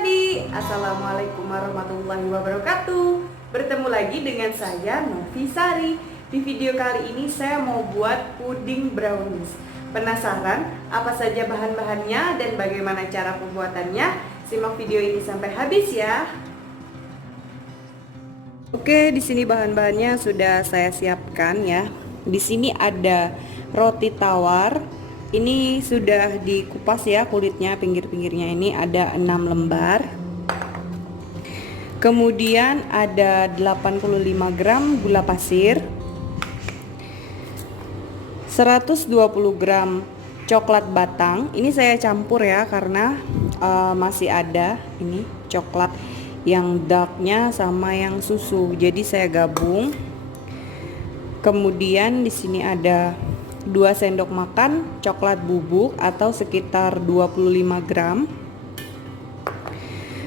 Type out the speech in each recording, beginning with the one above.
adik-adik, Assalamualaikum warahmatullahi wabarakatuh. Bertemu lagi dengan saya Novi Sari. Di video kali ini saya mau buat puding brownies. Penasaran apa saja bahan-bahannya dan bagaimana cara pembuatannya? Simak video ini sampai habis ya. Oke, di sini bahan-bahannya sudah saya siapkan ya. Di sini ada roti tawar. Ini sudah dikupas ya kulitnya, pinggir-pinggirnya ini ada 6 lembar. Kemudian ada 85 gram gula pasir, 120 gram coklat batang. Ini saya campur ya karena masih ada ini coklat yang darknya sama yang susu. Jadi saya gabung. Kemudian di sini ada 2 sendok makan coklat bubuk atau sekitar 25 gram.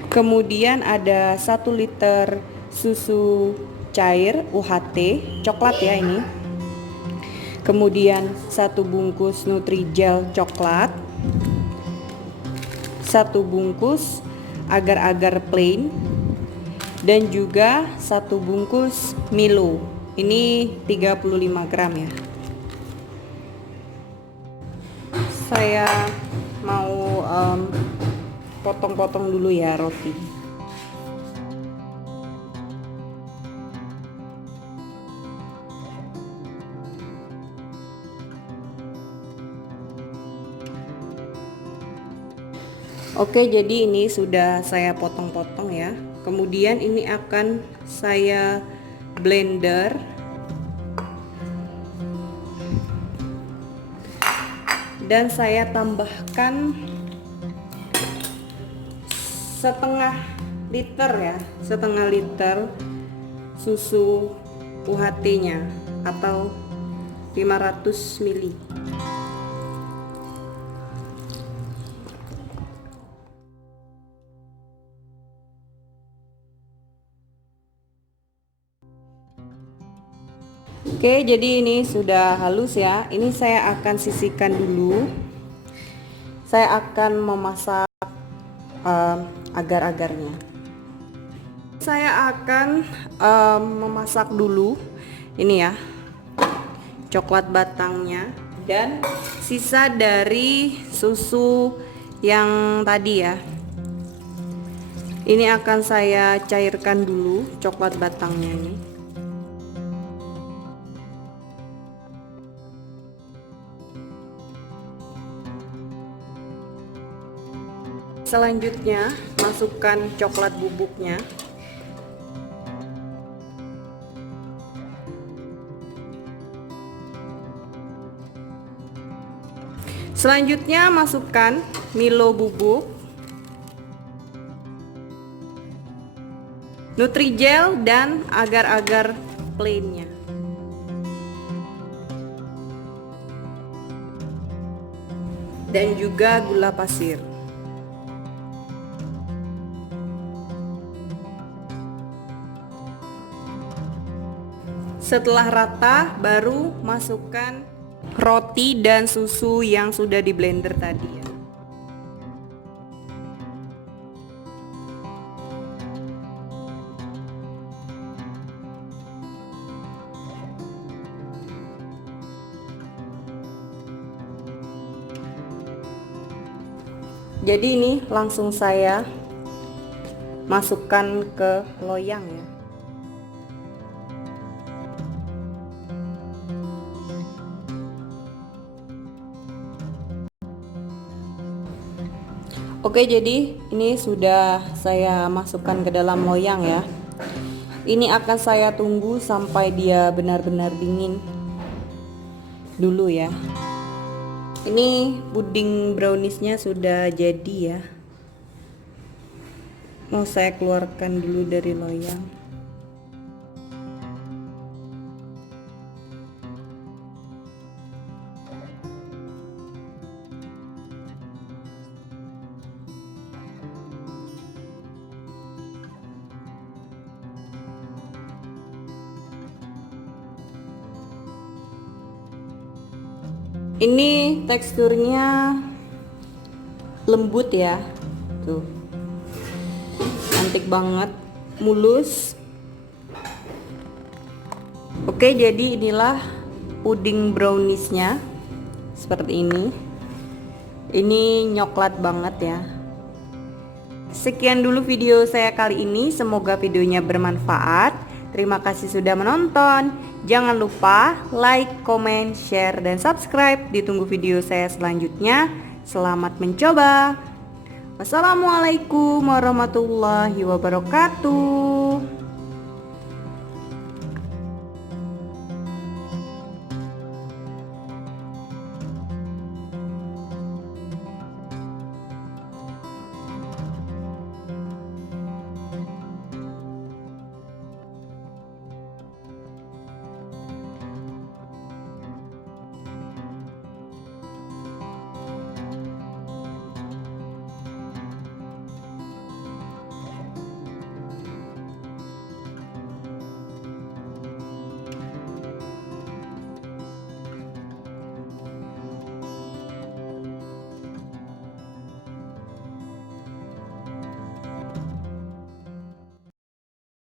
Kemudian ada 1 liter susu cair UHT coklat ya ini. Kemudian 1 bungkus Nutrijel coklat, 1 bungkus agar-agar plain, dan juga 1 bungkus Milo. Ini 35 gram ya. Saya mau potong-potong dulu ya roti. Oke, jadi ini sudah saya potong-potong ya. Kemudian ini akan saya blender. Dan saya tambahkan setengah liter susu UHT nya atau 500 ml. Oke, jadi ini sudah halus ya. Ini saya akan sisihkan dulu. Saya akan memasak agar-agarnya. Saya akan memasak dulu ini ya, coklat batangnya dan sisa dari susu yang tadi ya. Ini akan saya cairkan dulu coklat batangnya ini. Selanjutnya masukkan coklat bubuknya. Selanjutnya masukkan Milo bubuk, Nutrijel dan agar-agar plainnya. Dan juga gula pasir. Setelah rata baru masukkan roti dan susu yang sudah di blender tadi ya. Jadi ini langsung saya masukkan ke loyang ya. Oke, jadi ini sudah saya masukkan ke dalam loyang ya. Ini akan saya tunggu sampai dia benar-benar dingin dulu ya. Ini puding browniesnya sudah jadi ya. Mau saya keluarkan dulu dari loyang. Ini teksturnya lembut ya, tuh. cantik banget, mulus. Oke, jadi inilah puding browniesnya seperti ini. Ini coklat banget ya. Sekian dulu video saya kali ini, semoga videonya bermanfaat. Terima kasih sudah menonton. Jangan lupa like, comment, share, dan subscribe. Ditunggu video saya selanjutnya. Selamat mencoba. Wassalamualaikum warahmatullahi wabarakatuh.